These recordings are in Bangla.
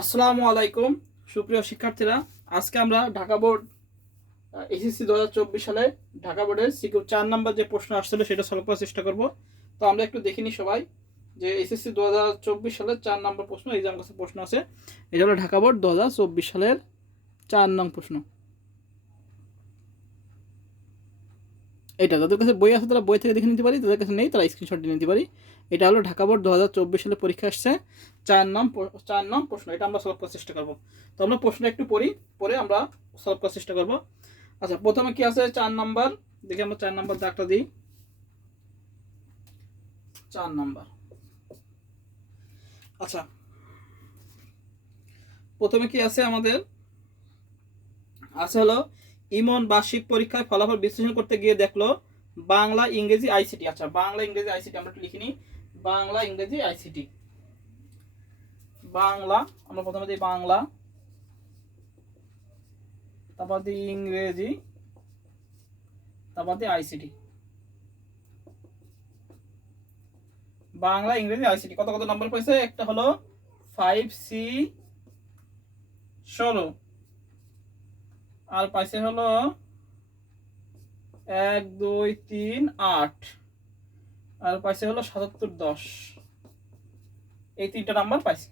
আসসালামু আলাইকুম সুপ্রিয় শিক্ষার্থীরা, আজকে আমরা ঢাকা বোর্ড এসএসসি 2024 সালে ঢাকা বোর্ডের সিকিউ 4 নাম্বার যে প্রশ্ন আসছিল সেটা সলভ করার চেষ্টা করব। তো আমরা একটু দেখিনি সবাই যে এসএসসি 2024 সালের 4 নাম্বার প্রশ্ন, এক্সাম কাছে প্রশ্ন আছে। এটা হলো ঢাকা বোর্ড 2024 সালের 4 নং প্রশ্ন। এটা যাদের কাছে বই আছে তারা বই থেকে দেখে নিতে পারি, যাদের কাছে নেই তারা স্ক্রিনশট দিয়ে নিতে পারি। এটা হলো ঢাকা বোর্ড 2024 সালে পরীক্ষা আসছে 4 নং প্রশ্ন। এটা আমরা সলভ করার চেষ্টা করবো। তো আমরা প্রশ্ন একটু পরে আমরা সলভ করার চেষ্টা করবো। আচ্ছা, প্রথমে কি আছে 4 নাম্বার, দেখি আমরা 4 নাম্বার দাগটা দিই। 4 নাম্বার, আচ্ছা প্রথমে কি আছে আমাদের আছে হলো ইমন বার্ষিক পরীক্ষায় ফলাফল বিশ্লেষণ করতে গিয়ে দেখলো বাংলা ইংরেজি আইসিটি। আচ্ছা, বাংলা ইংরেজি আইসিটি আমরা একটু লিখে নিই। বাংলা ইংরেজি আইসিটি, বাংলা আমরা প্রথমে দিই বাংলা, তারপর দিই ইংরেজি, তারপর দিই আইসিটি। বাংলা ইংরেজি আইসিটি কত কত নাম্বার পেয়েছে? একটা হলো 5C 16, আর পাইছে হলো 1 2 3 8, আর পাইছে হলো 77 10। এই 3টা নাম্বার পাইছে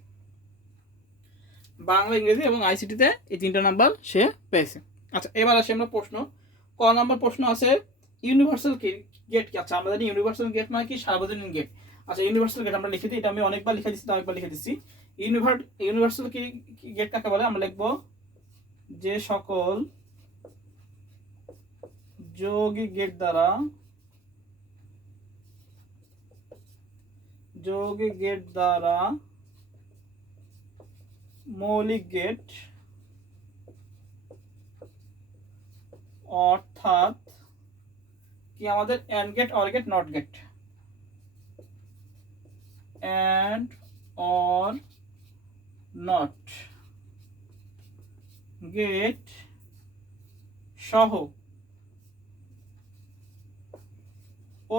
বাংলা ইংরেজি এবং আইসিটিতে, এই 3টা নাম্বার সে পেয়েছে। আচ্ছা, এবার আসি আমরা প্রশ্ন। ক নাম্বার প্রশ্ন আছে ইউনিভার্সাল গেট কি? আচ্ছা, আমরা জানি ইউনিভার্সাল গেট মানে কি? সার্বজনীন গেট। আচ্ছা, ইউনিভার্সাল গেট আমরা লিখে দিই, এটা আমি অনেকবার লিখে দিচ্ছি, অনেকবার লিখে দিচ্ছি। ইউনিভার্সাল কি গেট কাকে বলে? আমরা লিখবো যে সকল যৌগিক গেট দ্বারা মৌলিক গেট, অর্থাৎ কি আমাদের and gate, or gate, not gate, and or not gate সহ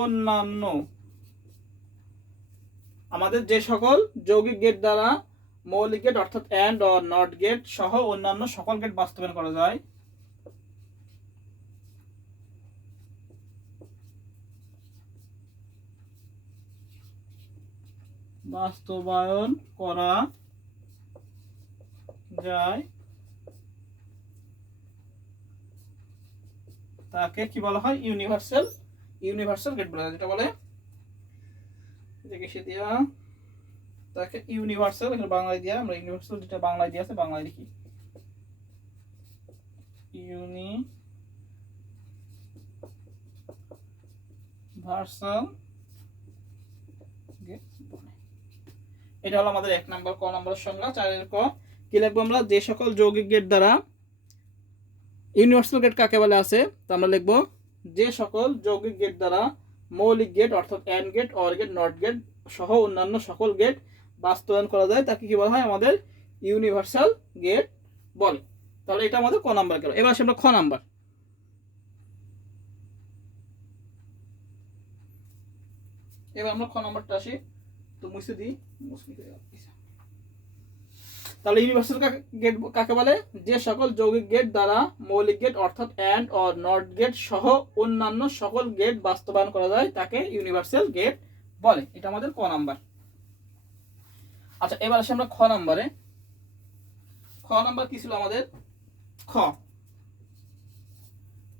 অন্যান্য আমাদের যে সকল যৌগিক গেট দ্বারা মৌলিক গেট অর্থাৎ এন্ড অর নট গেট সহ অন্যান্য সকল গেট বাস্তবায়ন করা যায়, তাকে কি বলা হয়? ইউনিভার্সাল গেট বলা হয়। যেটা বলে সে দিয়া তাকে ইউনিভার্সাল, এখানে বাংলায় দিয়া আমরা ইউনিভার্সাল যেটা বাংলায় দিয়ে আছে বাংলায় লিখি ইউনিভার্সাল গেট বলে। এটা হলো আমাদের 1 নাম্বার ক নাম্বারের সংজ্ঞা। 4 এর ক কি লিখবো আমরা? যে সকল যৌগিক গেট দ্বারা ইউনিভার্সাল গেট কাকে বলে আছে, তা আমরা লিখবো যে সকল যৌগিক গেট দ্বারা মৌলিক গেট অর্থাৎ and gate, or gate, not gate সহ অন্যান্য সকল গেট বাস্তবায়ন করা যায় তাকে কি বলা হয়? আমাদের ইউনিভার্সাল গেট বলে। তাহলে এটা আমাদের ক নাম্বার গেল। এবার আসি আমরা খ নাম্বার। এবার আমরা খ নাম্বারটা আসি, তো মুছে দিই। তাহলে ইউনিভার্সাল গেট কাকে বলে? যে সকল যৌগিক গেট দ্বারা মৌলিক গেট অর্থাৎ এন্ড অর নট গেট সহ অন্যান্য সকল গেট বাস্তবায়ন করা যায় তাকে ইউনিভার্সাল গেট বলে। এটা আমাদের ক নাম্বার। আচ্ছা, এবার আসি আমরা খ নাম্বারে। খ নাম্বার কি ছিল আমাদের?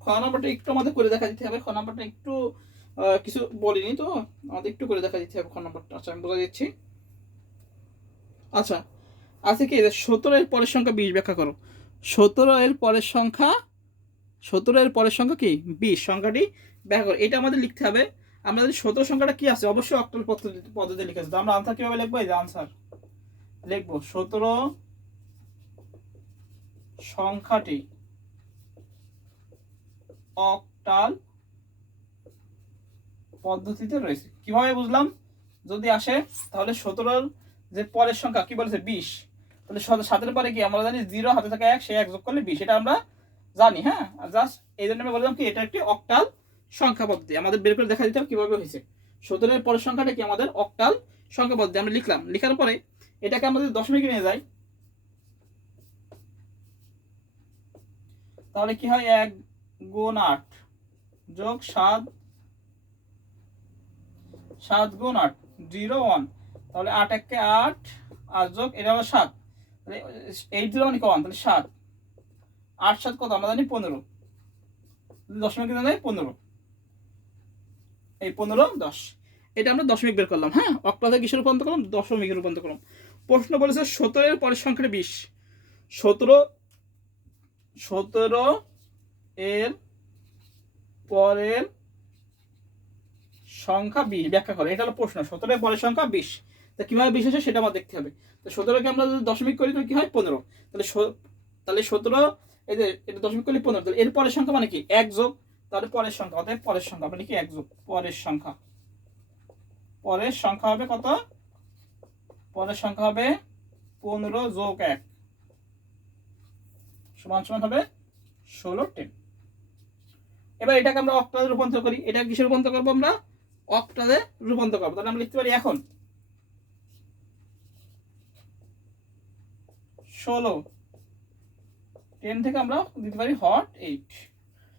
খ নাম্বারটা একটু আমাদের করে দেখা দিতে হবে। খ নাম্বারটা একটু কিছু বলিনি তো, আমাদের একটু করে দেখা দিতে হবে খ নাম্বারটা। আচ্ছা, আমি বলে দিচ্ছি। আচ্ছা, আছে কি 17 এর পরের সংখ্যা 20 ব্যাখ্যা করো। 17 এর পরের সংখ্যা কি? 20 সংখ্যাটি ব্যাখ্যা করো। এটা আমাদের লিখতে হবে। আমরা যদি 17 সংখ্যাটা কি আছে, অবশ্যই অক্টাল পদ্ধতি লিখেছি। তো আমরা আনসার কিভাবে লিখবো? এই যে আনসার লিখবো 17 সংখ্যাটি অক্টাল পদ্ধতিতে রয়েছে। কিভাবে বুঝলাম? যদি আসে তাহলে 17 যে পরের সংখ্যা কি বলেছে? 20। তাহলে 7 পরে কি আমরা জানি 0 হাতে থাকা 1, সে 1 যোগ করলে 20, এটা আমরা জানি। হ্যাঁ, জাস্ট এই জন্য আমি বললাম কি এটা একটি অক্টাল সংখ্যা পদ্ধতি। আমাদের বের করে দেখা দিতে হবে কিভাবে হয়েছে। 17 এর পরের সংখ্যাটা কি? আমাদের অক্টাল সংখ্যা পদ্ধতি। আমরা লিখলাম, লিখার পরে এটাকে আমাদের দশমিকে নিয়ে যাই। তাহলে কি হয় 1 গুণ 8 যোগ 7 গুণ 8 0 1, তাহলে 8 1 8 আর যোগ এটা হলো 7, তাহলে 8 0 মানে 1, তাহলে 7 8 7 কত আমরা জানি 15, দশমিক জানি 15, এই 15 10, এটা আমরা দশমিক বের করলাম। হ্যাঁ, অক্টালে কিসের রূপান্তর করলাম? দশমিকের রূপান্তর করলাম। প্রশ্ন বলেছে 17 এর পরের সংখ্যাটা 20। 17 এর পরের সংখ্যা 20 ব্যাখ্যা করে, এটা হলো প্রশ্ন। 17 এর পরের সংখ্যা 20, তা কিভাবে 20 আসে সেটা আমার দেখতে হবে। তো 17কে আমরা যদি দশমিক করি তাহলে কি হয় 15, তাহলে 17 এই যে এটা দশমিক করলে 15, তাহলে এর পরের সংখ্যা মানে কি 1 যোগ, তাহলে পরের সংখ্যা, অতএব পরের সংখ্যা মানে কি 1 যোগ পরের সংখ্যা হবে কত? পরের সংখ্যা হবে 15 যোগ 1 সমান সমান হবে 16 10। এবার এটাকে আমরা অক্টালে রূপান্তর করি। এটা কিসে রূপান্তর করবো? আমরা অক্টালে রূপান্তর করবো। তাহলে আমরা লিখতে পারি এখন 16 10 থেকে আমরা দিতে পারি হট 8।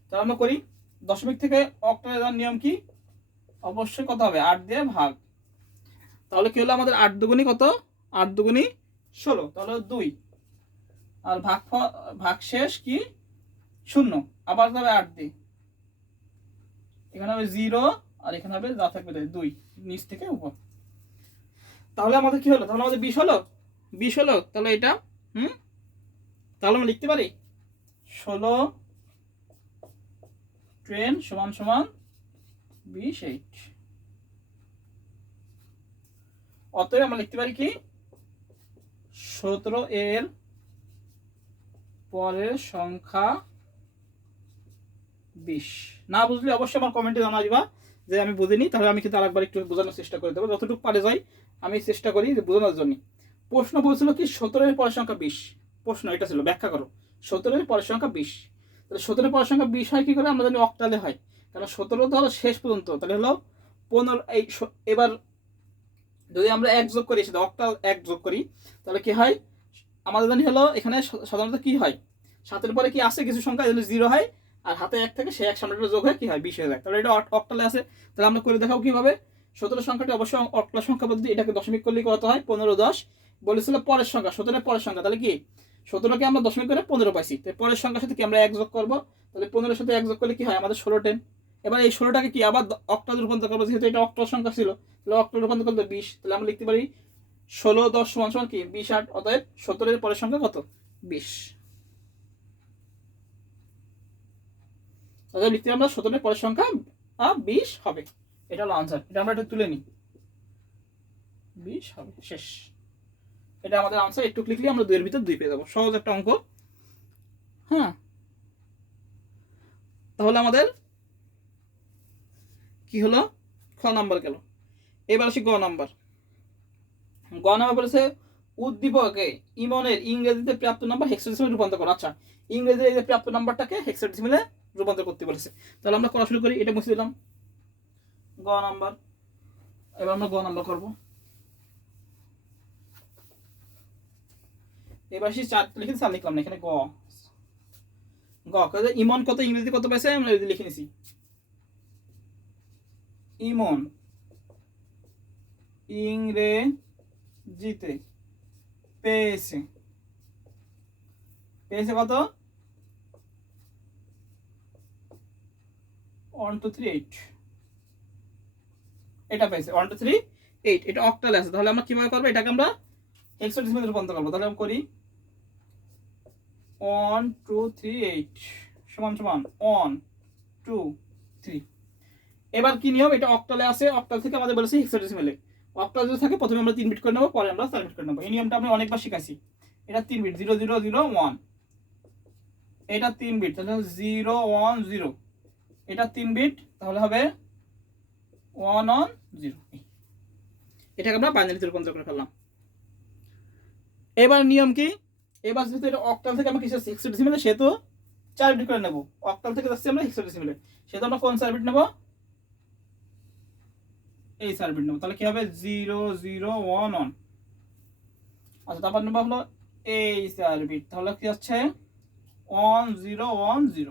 তাহলে আমরা করি দশমিক থেকে অক্টালে যাওয়ার নিয়ম কি? অবশ্যই কত হবে? 8 দিয়ে ভাগ। তাহলে কি হলো আমাদের 8 দুগুণী কত? 8 দুগুণী 16, তাহলে 2 আর ভাগ শেষ কি 0, আবার যাবে 8 দিয়ে, এখানে হবে 0 আর এখানে হবে যা থাকবে 2 নিচ থেকে উপর। তাহলে আমাদের কি হলো? তাহলে আমাদের 20 হলো। তাহলে এটা তাহলে আমরা লিখতে পারি 16 10 সমান সমান 20 8। অতএব আমরা লিখতে পারি কি 17 এর পরের সংখ্যা 20। না বুঝলে অবশ্যই আমার কমেন্টে জানা দিবা যে আমি বুঝিনি, তাহলে আমি কিন্তু আরেকবার একটু বোঝানোর চেষ্টা করে দেবো, যতটুকু পারে যাই আমি চেষ্টা করি যে বোঝানোর জন্য। প্রশ্ন বলছিল কি 17 এর পরের সংখ্যা 20, প্রশ্ন এটা ছিল ব্যাখ্যা করো 17 এর পরের সংখ্যা 20। তাহলে 17 এর পরের সংখ্যা 20 হয় কি করে? আমরা জানি অক্টালে হয়, কারণ 17 তো হলো শেষ পর্যন্ত, তাহলে হলো 15 এই। এবার যদি আমরা 1 যোগ করি, সেটা অক্টাল 1 যোগ করি, তাহলে কি হয়? আমাদের জানি হলো এখানে সাধারণত কি হয়, 7 পরে কি আছে কিছু সংখ্যা, যদি 0 হয় আর হাতে 1 থাকে, সেই 1 সামনে যোগ হয়ে কি হয় 20 হয়ে যায়। তাহলে এটা অক্টালে আছে। তাহলে আমরা করে দেখাও কিভাবে। 17 সংখ্যাটি অবশ্যই অক্টাল সংখ্যা পদ্ধতি, এটাকে দশমিক করলে কত হয় 15 10। বলেছিল পরের সংখ্যা 17 এর পরের সংখ্যা, তাহলে কি 17কে আমরা দশমিক করে 15 পাইছি, তাই পরের সংখ্যার সাথে কি আমরা 1 যোগ করব, তাহলে 15 এর সাথে 1 যোগ করলে কি হয় আমাদের 16 10। এবার এই 16টাকে কি আবার অক্টালে রূপান্তর করবো, যেহেতু এটা অক্টাল সংখ্যা ছিল, তাহলে অক্টালে রূপান্তর করলে 20। তাহলে আমরা লিখতে পারি 16 10 সমান সমান কি 20 8। অতএব 17 এর পরের সংখ্যা কত? 20। অতএব লিখতে আমরা 17 এর পরের সংখ্যা 20 হবে। এটা হলো আনসার। এটা আমরা একটু তুলে নিই, 20 হবে শেষ। এটা আমাদের আনসার। একটু ক্লিকলি আমরা 2 এর ভিতর 2 পেয়ে যাবো। সহজ একটা অঙ্ক। হ্যাঁ, তাহলে আমাদের কি হলো? খ নাম্বার গেল। এবার আসি গ নাম্বার। গ নাম্বার বলেছে উদ্দীপকে ইমনের ইংরেজিতে প্রাপ্ত নাম্বার হেক্সাডেসিমালে রূপান্তর করো। আচ্ছা, ইংরেজিতে এই যে প্রাপ্ত নাম্বারটাকে হেক্সাডেসিমালে রূপান্তর করতে বলেছে। তাহলে আমরা করা শুরু করি। এটা মুছে দিলাম গ নাম্বার। এবার আমরা গ নাম্বার করব। এবার আসি 4 লিখে 4 লিখলাম না, এখানে গ ইমন কত ইংরেজি কত পাইছে আমরা লিখে নিছি। ইমন ইংরেজিতে পেয়েছে কত? 1 2 3 8। এটা পেয়েছে 1 2 3 8। এটা অক্টালে আছে। তাহলে আমরা কিভাবে করব? এটাকে আমরা হেক্সাডেসিমালে রূপান্তর করব। তাহলে আমরা করি 1 2 3 8 সমান সমান 1 2 3। এবার কি নিয়ম? এটা অক্টালে আছে, অক্টাল থেকে আমাদের বলেছে হেক্সাডেসিমালে। অক্টাল যদি থাকে প্রথমে আমরা 3 বিট করে নেব, পরে আমরা 4 বিট করে নেব। এই নিয়মটা আমরা অনেকবার শিখাইছি। এটা 3 বিট 0 0 0 1, এটা 3 বিট, তাহলে 0 1 0। এটা 3 বিট, তাহলে হবে 1 1 0। এটাকে আমরা বাইনারিতে রূপান্তর করে ফেললাম। এবার নিয়ম কি? এবার যেহেতু এটা অক্টাল থেকে আমরা কিছু হেক্সাডেসিমালে, সেহেতু 4 বিট করে নেব। অক্টাল থেকে যাচ্ছি আমরা হেক্সাডেসিমালে, সেহেতু আমরা কোন 4 বিট নেব? এই 4 বিট নেব। তাহলে কি হবে 0 0 1 1। আচ্ছা, তারপর নেব হলো এই 4 বিট, তাহলে কি হচ্ছে 1010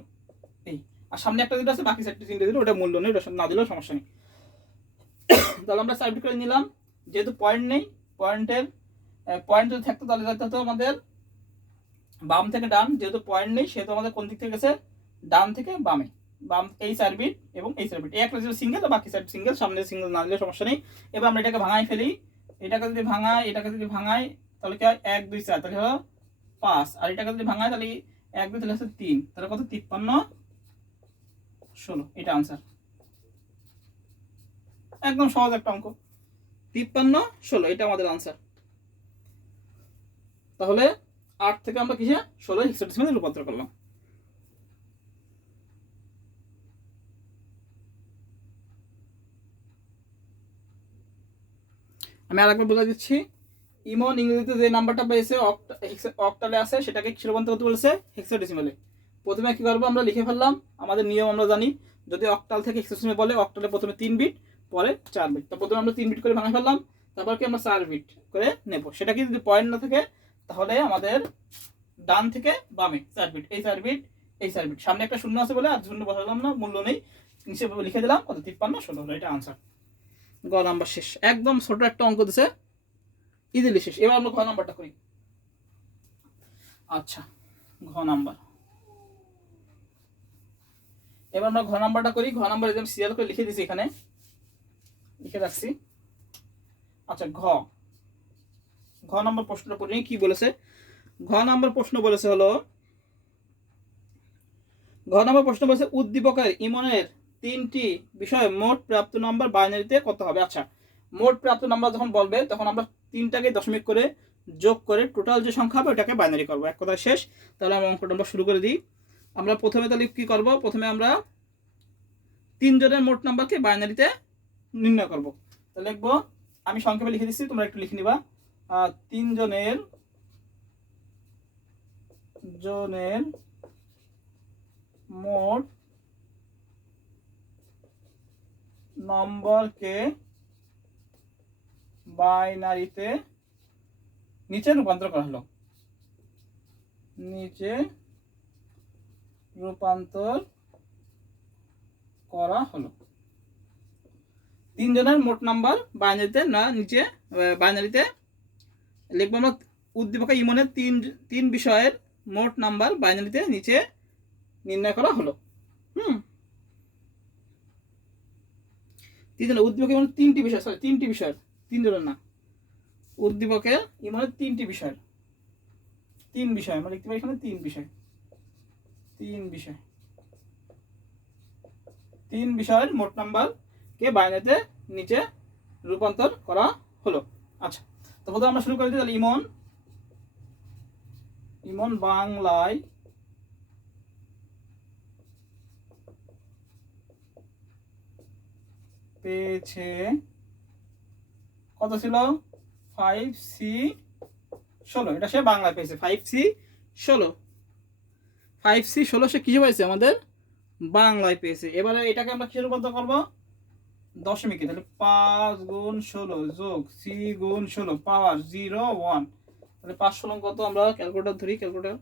এই, আর সামনে একটা যেটা আছে বাকি সাইডটি 3টে দিল, ওটা মূল্য নেই, ওটা না দিলেও সমস্যা নেই। তাহলে আমরা সাবমিট করে নিলাম। যেহেতু পয়েন্ট নেই, পয়েন্ট যদি থাকতো তাহলে যাতে হতো আমাদের বাম থেকে ডান, যেহেতু পয়েন্ট নেই সেহেতু আমাদের কোন দিক থেকে গেছে, ডান থেকে বামে। বাম এই 4 বিট এবং এই 4 বিট, একটা যদি সিঙ্গেল বাকি সাইড সিঙ্গেল, সামনে সিঙ্গেল না দিলে সমস্যা নেই। এবার আমরা এটাকে ভাঙাই ফেলি, এটাকে যদি ভাঙাই তাহলে কি হয় 1 2 4, তাহলে হলো 5, আর এটাকে যদি ভাঙাই তাহলে 1 2 তাহলে হচ্ছে 3, তাহলে কত 53 16, এটা आंसर। একদম সহজ একটা অঙ্ক, 53 16 এটা আমাদের आंसर। তাহলে 8 থেকে আমরা কিসে 16 হেক্সাডেসিমালে রূপান্তর করলাম। আমি আরেকবার বলে দিচ্ছি, ইমন ইংরেজিতে যে নাম্বারটা পেয়েছে অক্টালে আছে সেটাকে কিসে রূপান্তর করতে বলেছে, হেক্সাডেসিমালে। প্রথমে কি করব, আমরা লিখে ফেললাম, আমাদের নিয়ম আমরা জানি, যদি অক্টাল থেকে হেক্সাডেসিমালে বলে অক্টালে প্রথমে 3 বিট পরে 4 বিট, তো প্রথমে আমরা 3 বিট করে ভাঙা ফেললাম, তারপর কি আমরা 4 বিট করে নেব। সেটা কি যদি পয়েন্ট না থাকে তাহলে আমাদের ডান থেকে বামে 4 বিট, এই 4 বিট এই 4 বিট, সামনে একটা শূন্য আছে বলে আর শূন্য বসালাম না, মূল্য নেই, নিচে লিখে দিলাম কত 53 16, এটা आंसर। গ নাম্বার শেষ, একদম ছোট একটা অঙ্ক দিছে, ইজিলি শেষ। এবার আমরা ঘ নাম্বারটা করি। আচ্ছা, ঘ নাম্বার, এবার আমরা ঘ নাম্বারটা করি। ঘ নাম্বার একদম সিরিয়াল করে লিখে দিয়েছি, এখানে লিখে রাখছি। আচ্ছা, ঘ নাম্বার প্রশ্নটা পড়ি কি বলেছে। ঘ নাম্বার প্রশ্ন বলেছে হলো, ঘ নাম্বার প্রশ্ন বলেছে উদ্দীপকের ইমনের 3টি বিষয়ে মোট প্রাপ্ত নাম্বার বাইনারিতে কত হবে। আচ্ছা, মোট প্রাপ্ত নাম্বার যখন বলবে তখন আমরা 3টাকে দশমিক করে যোগ করে টোটাল যে সংখ্যা হবে ওটাকে বাইনারি করব, এক কথায় শেষ। তাহলে আমরা অঙ্কটা আমরা শুরু করে দিই। আমরা প্রথমে তাহলে কি করব, প্রথমে আমরা 3 জনের মোট নাম্বারকে বাইনারিতে নির্ণয় করব। তাহলে লিখবো, আমি সংক্ষেপে লিখে দিচ্ছি, তোমরা একটু লিখে নিবা। 3 জনের মোট নম্বরকে বাইনারিতে নিচে রূপান্তর করা হলো, নিচে রূপান্তর করা হলো। 3 জনের মোট নাম্বার বাইনারিতে না নিচে বাইনারিতে লিখবো আমরা উদ্দীপকে ইমনের 3 বিষয়ের মোট নাম্বার বাইনারিতে নিচে নির্ণয় করা হলো। 3 জনের উদ্দীপকে ইমনের 3টি বিষয়, সরি 3টি বিষয়, 3 জনের না, উদ্দীপকের ইমনের 3টি বিষয়, 3 বিষয় আমরা লিখতে পারি এখানে 3 বিষয়, 3 বিষয়ের মোট নাম্বার কে বাইনারিতে নিচে রূপান্তর করা হলো। আচ্ছা, তো প্রথমে আমরা শুরু করে দিই। তাহলে ইমন বাংলায় পেয়েছে কত ছিল, 5C 16, এটা সে বাংলায় পেয়েছে 5C 16, 5C 16 সে কিসে পেয়েছে, আমাদের বাংলায় পেয়েছে। এবারে এটাকে আমরা কিসে রূপান্তর করবো, দশমিকে। তাহলে 5 গুণ 16 যোগ C গুণ 16 পাওয়ার 0 1, তাহলে 5 16 কত, আমরা ক্যালকুলেটর ধরি, ক্যালকুলেটর,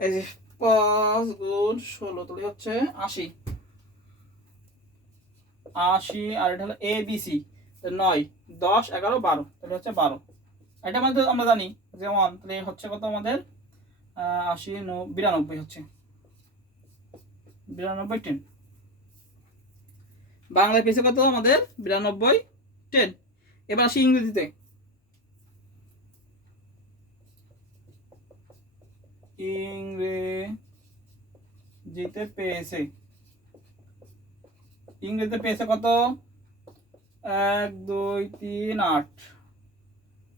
এই যে 5 গুণ 16 তাহলে হচ্ছে 80, আর এটা হলো ABC 9 10 11 12, তাহলে হচ্ছে 12, এটা আমাদের আমরা জানি যে 1, তাহলে হচ্ছে কত আমাদের 80 92 হচ্ছে 92 10। বাংলায় পেয়েছে কত আমাদের 92 10। এবার আসি ইংরেজিতে, ইংরেজিতে পেয়েছে কত 1 2 3 8,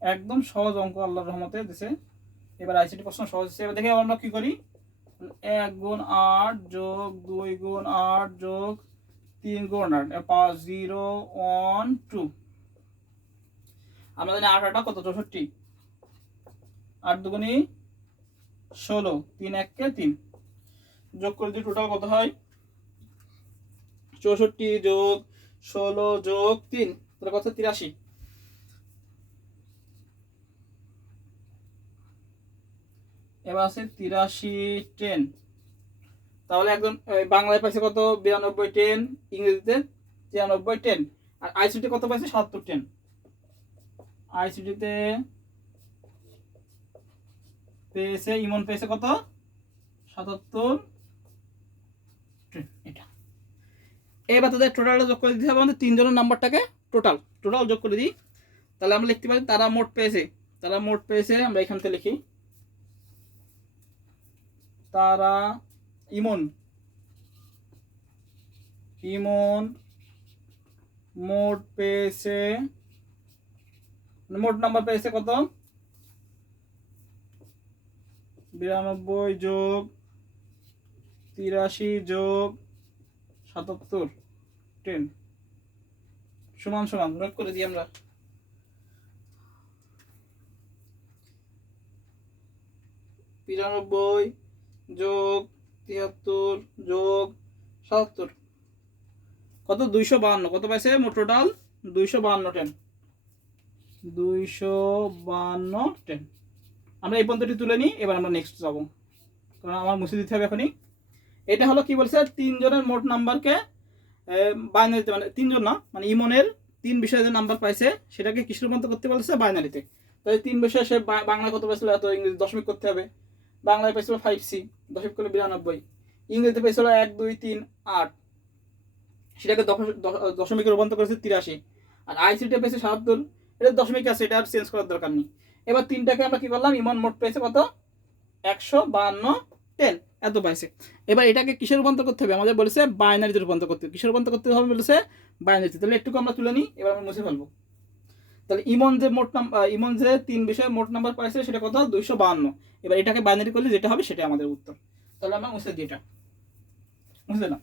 একদম সহজ অঙ্ক আল্লাহর রহমতে দিছে। এবার আইসিটি প্রশ্ন সহজ হচ্ছে। এবার দেখে আমরা কি করি, 1 গুণ 8 যোগ 2 গুণ 8 যোগ 3 গুণ 8 পাওয়ার 0 1 2, আমরা জানি 8 8 কত 64, 8 দুগুণী 16, 3 1 কে 3, যোগ করে দিই টোটাল কত হয় 64 যোগ 16 যোগ 3, তাহলে কত 83। এবার আছে 83 10। তাহলে একজন বাংলায় পাইছে কত 92 10, ইংরেজিতে 93 10, আর আইসিটি কত পাইছে 77 10। আইসিটিতে পেয়েছে ইমন পেয়েছে কত 77 10। এটা এবার তাদের টোটালটা যোগ করে দিতে হবে আমাদের তিনজনের নাম্বারটাকে টোটাল যোগ করে দিই। তাহলে আমরা লিখতে পারি তারা মোট পেয়েছে আমরা এখান থেকে লিখি তারা ইমন মোট পেয়েছে, মোট নাম্বার পেয়েছে কত 92 যোগ 83 যোগ 77 10 সমান যোগ করে দিই আমরা। 92 যোগ 73 যোগ 77 কত 252। কত পাইছে মোট টোটাল 252 10। 252 10। আমরা এই পদ্ধতি তুলে নিই। এবার আমরা নেক্সট যাব, কারণ আমার মুছে দিতে হবে এখনই। এটা হলো কি বলছে তিনজনের মোট নাম্বারকে বাইনারিতে, মানে তিনজন না, মানে ইমনের তিন বিষয়ে যে নাম্বার পাইছে সেটাকে কিসের রূপান্তর করতে বলেছে বাইনারিতে। তাই তিন বিষয়ে সে বাংলায় কত পাইছিল এত, ইংরেজি দশমিক করতে হবে। বাংলায় পাইছিল 5C, দশমিক করলে 92। ইংরেজিতে পাইছিল 1 2 3 8, সেটাকে দশমিকে রূপান্তর করেছে 83। আর আইসিটি পেয়েছে 77, এটা দশমিক আছে, এটা আর চেঞ্জ করার দরকার নেই। এবার তিনটাকে আমরা কি করলাম, ইমন মোট পেয়েছে কত 152 10 এত পাইছে। এবার এটাকে কিসে রূপান্তর করতে হবে, আমাদের বলেছে বাইনারিতে রূপান্তর করতে হবে। কিসে রূপান্তর করতে হবে বলেছে বাইনারিতে। তাহলে একটু আমরা তুলে নিই, এবার আমরা মুছে ফেলবো। তাহলে ইমন যে তিন বিষয়ে মোট নাম্বার পাইছে সেটা কত 252। এবার এটাকে বাইনারি করলে যেটা হবে সেটা আমাদের উত্তর। তাহলে আমরা মুছে দিই, এটা মুছে দিলাম।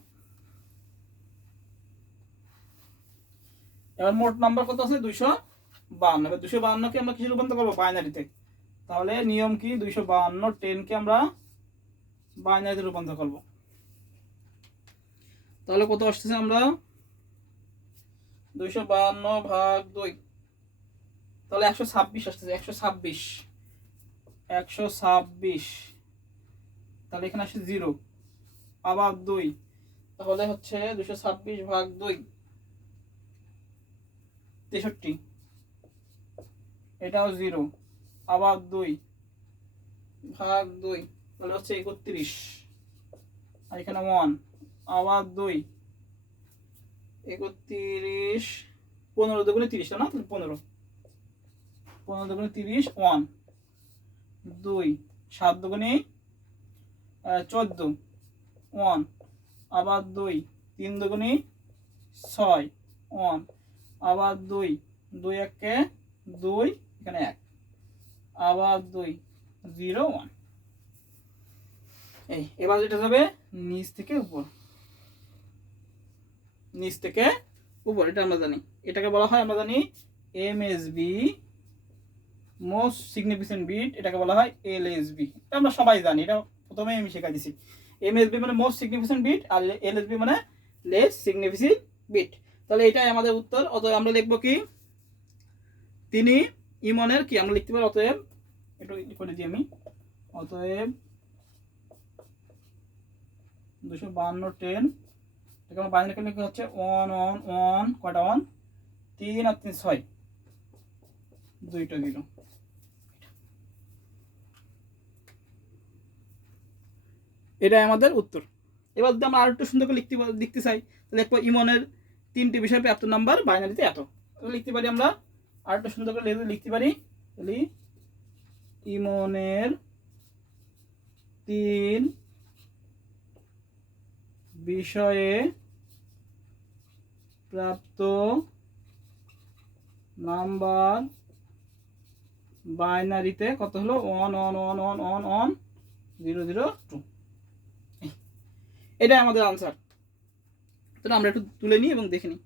এবার মোট নাম্বার কত আছে 252। এবার 252 কে আমরা কিসে রূপান্তর করবো বাইনারিতে। তাহলে নিয়ম কি 252 10 কে আমরা বাইনারিতে রূপান্তর করব। তাহলে কত আসছে আমরা 252 ভাগ 2, তাহলে 126 আসছে। 126 তাহলে এখানে আসছে 0 আবার 2, তাহলে হচ্ছে 226 ভাগ 2 63, এটাও 0 আবার 2 ভাগ 2, তাহলে হচ্ছে 31। আর এখানে 1 আবার 2 31, 15 দুগুণে 30 না, 15 দুগুণে 30 1 2 7 দুগুণে 14 1 আবার 2 3 দুগুণে 6 1 আবার 2 2 1 2 এখানে 1 আবার 2 0 1। এই এবার যেটা হবে নিচ থেকে উপর, এটা আমরা জানি। এটাকে বলা হয়, আমরা জানি MSB মোস্ট সিগনিফিকেন্ট বিট, এটাকে বলা হয় LSB। এটা আমরা সবাই জানি, এটা প্রথমেই আমি শেখাই দিছি। MSB মানে মোস্ট সিগনিফিকেন্ট বিট, আর LSB মানে লেস সিগনিফিকেন্ট বিট। তাহলে এটাই আমাদের উত্তর। অতএব আমরা লিখবো কি তিনি ইমনের কি আমরা লিখতে পারি, অতএব একটু করে দিই আমি, অতএব 252 10 এটা আমরা বাইনারি করলে কি হচ্ছে 1 1 1 কয়টা 1 3 আর 3 6 দুইটা 0। এটাই আমাদের উত্তর। এবার যদি আমরা আরেকটু সুন্দর করে লিখতে চাই, তাহলে দেখবো ইমনের তিনটি বিষয়ে প্রাপ্ত নাম্বার বাইনারিতে এত লিখতে পারি। আমরা আরেকটু সুন্দর করে লিখতে পারি, ইমনের 3 বিষয়ে প্রাপ্ত নাম্বার বাইনারিতে কত হলো 1 1 1 1 1 1 0 0 2। এটাই আমাদের আনসার। তাহলে আমরা একটু তুলে নিই এবং দেখে নিই।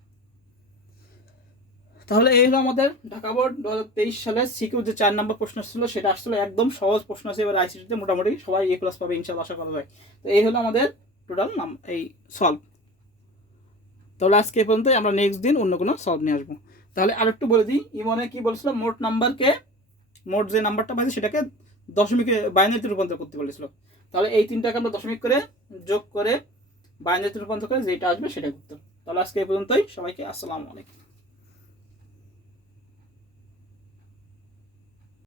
তাহলে এই হলো আমাদের ঢাকা বোর্ড 2023 সালের সিকিউ যে 4 নম্বর প্রশ্ন ছিল, সেটা আসলে একদম সহজ প্রশ্ন আছে। এবার আইসিটিতে মোটামুটি সবাই A+ পাবে ইনশাআল্লাহ, আশা করা যায়। তো এই হলো আমাদের টোটাল এই সলভ। তাহলে আজকে এই পর্যন্তই, আমরা নেক্সট দিন অন্য কোনো সলভ নিয়ে আসবো। তাহলে আরেকটু বলে দিই, ইমনে কি বলছিল মোট নাম্বারকে, মোট যে নাম্বারটা পাইছে সেটাকে দশমিকে বাইনারিতে রূপান্তর করতে বলেছিল। তাহলে এই তিনটাকে আমরা দশমিক করে যোগ করে বাইনারিতে রূপান্তর করে যেটা আসবে সেটাই উত্তর। তাহলে আজকে এই পর্যন্তই, সবাইকে আসসালামু আলাইকুম।